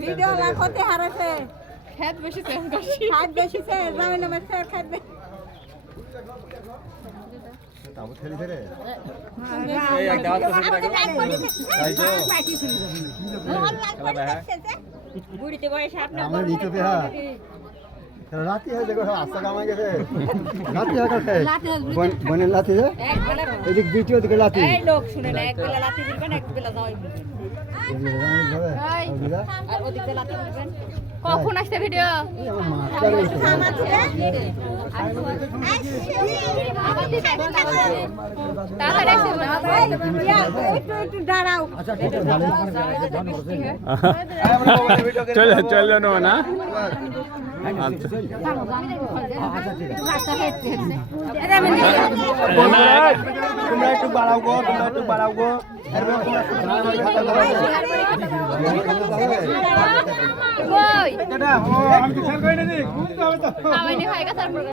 video লাখতে হারাছে খেত বেশি same করছি খাদ বেশি সে যাবে না মাছ খাদ বেশি তাও ছেড়ে ছেড়ে এই এক দাওয়াত করতে থাকে তাই তো বুড়িতে বয়সে আপনি আমরা নিতে পে হ্যাঁ রাতি হয়ে দেখো আস্তা কামাই গেছে রাতি হয়ে গেছে বনের লাতি যে এক বেলা এদিক বিটিও দিকে লাতি এই লোক শুনে না এক বেলা লাতি দিবেন এক বেলা যাওয়াই আর ওদিকে লাতি দিবেন কখন আসছে ভিডিও তাড়াতাড়ি আসছে একটু দাঁড়াও চলো চলো না তোমরা একটু বাড়াও গো কই এটা আমি খেয়াল করি না দি ঘুম তো হবে তো খাওয়াইনি হয়ে গেছে